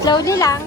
Slowly lang.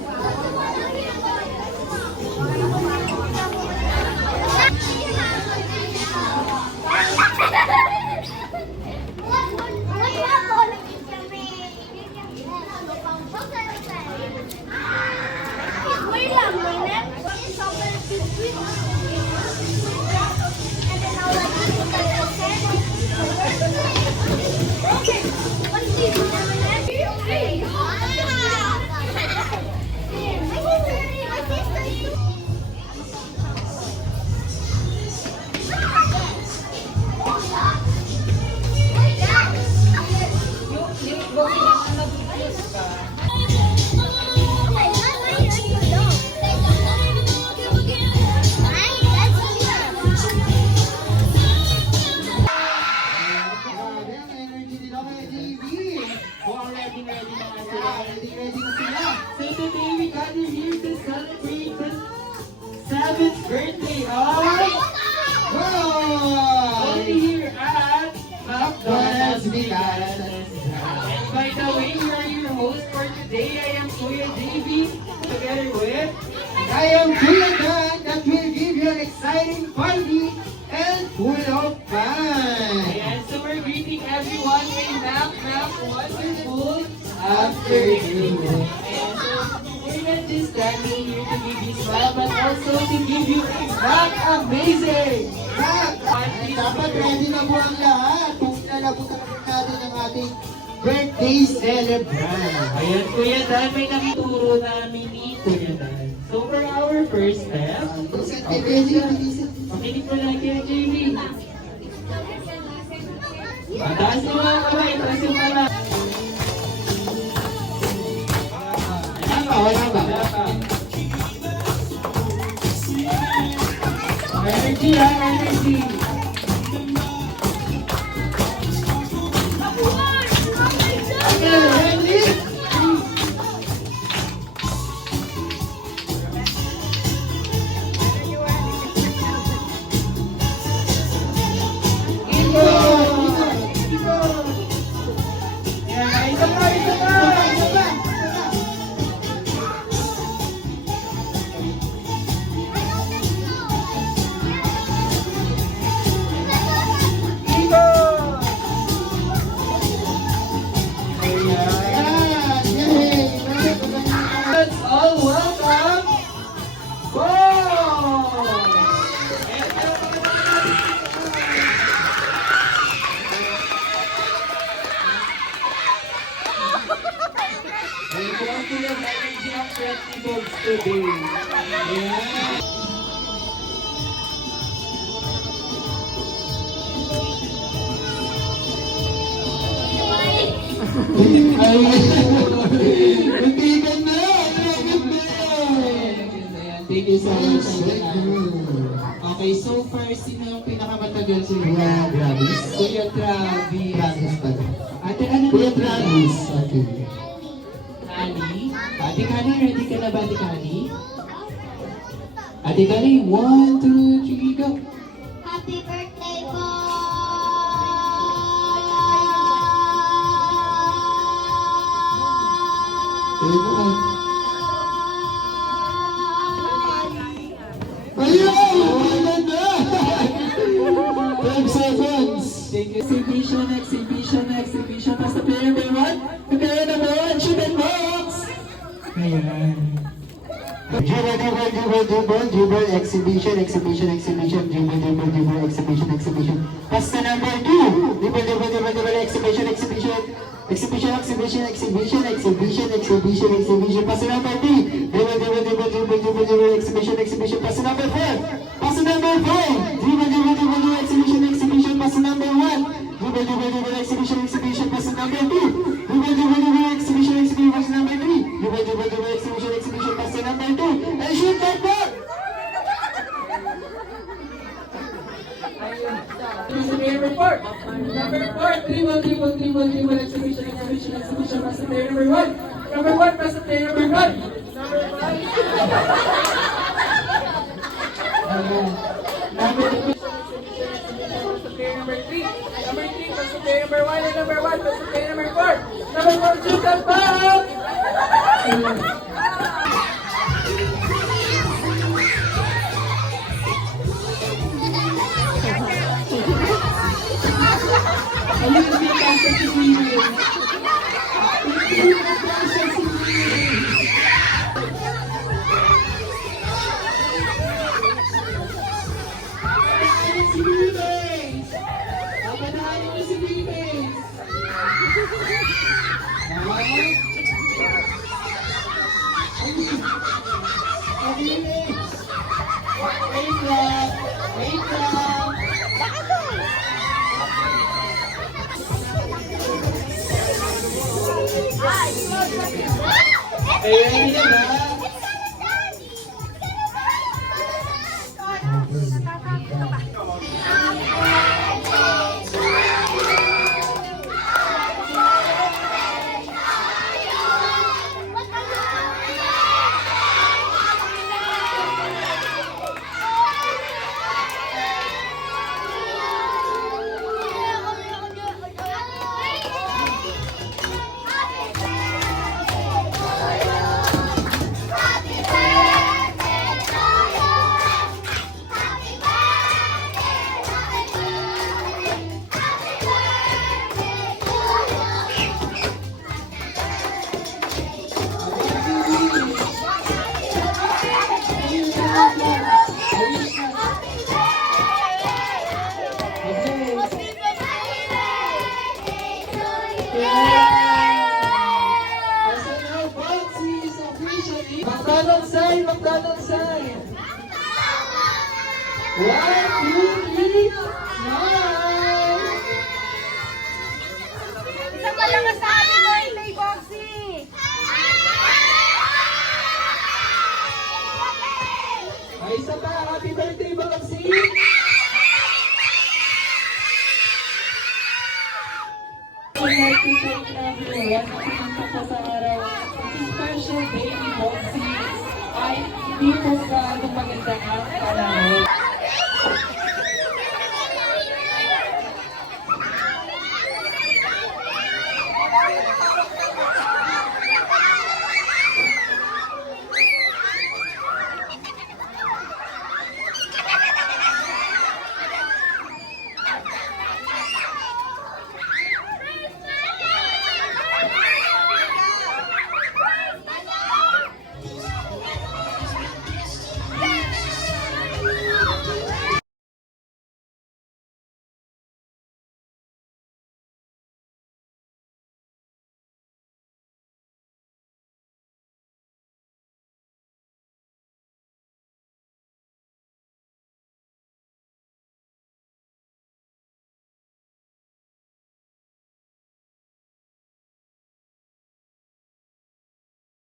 Seventh birthday of only here at McDonald's Vegas. And by the way, we are your host for today. I am Kuya JB, together with I am Kuya Dan that will give you an exciting party and full of fun. and so we're greeting everyone a wonderful Afternoon. And so we're not just standing here to give you smile, but also to give you a amazing. Dapat ready na po ang lahat kung lalabutan natin ang ating birthday celebrant. Ayan, Kuya Dan, may nakituro namin ni Kuya Dan. So for our first step, makinig mo lang kaya JB. Taas mo mga kamay, taas yung kamay. Wala ba? Energy ha, energy. Okay, ready? Yan, isa pa, isa pa. Let's all welcome Bo! Ito ang kulang energy ng festivals today. Yeah. Muntikan na! Thank you so much. Okay, so first, sino yung pinakamatagal sa inyo? Kuya Gravis. Kuya Travis. Gravis pa. Ate, ano Kuya yung Travis. Okay. Kali? Ate Kali, ready ka na ba, Ate Kali? Ate Kali, 1, 2, 3, go! Happy birthday po! Ayun! Wala na! 12 seconds! Exhibition, exhibition, exhibition. Basta player number 1. Player number 1, shoot and box! Ayan. Dribble, exhibition, exhibition, exhibition, dribble, exhibition, exhibition. Pasta number 2. Dribble, exhibition, exhibition. Exhibition, exhibition, exhibition, exhibition, exhibition, exhibition. Pasta number 3. Dribble, exhibition, exhibition. Pasta number 4. Pasta number 5. Dribble, exhibition, exhibition. Pasta number 1. Dribble, exhibition, exhibition. Pasta number 2. Dribble, exhibition, exhibition. Pasta number 3. Number 1, basta player number 1. Number 5. Number 2, basta player number 3. Number 3, basta player number 1. And number 1, basta player number 4. Number 4, Jukan Pao! Ayun, hindi kasi si Mimi. Ayan na ba? McDonald's sign! McDonald's sign! 1, 2, 3, smile! Isa pa lang ang sabi mo, Tay Boxy. Ay, isa pa! Happy birthday, Boxy! Happy birthday, everyone! Nakikita ko sa araw. Special baby Boxy ay hindi po gaano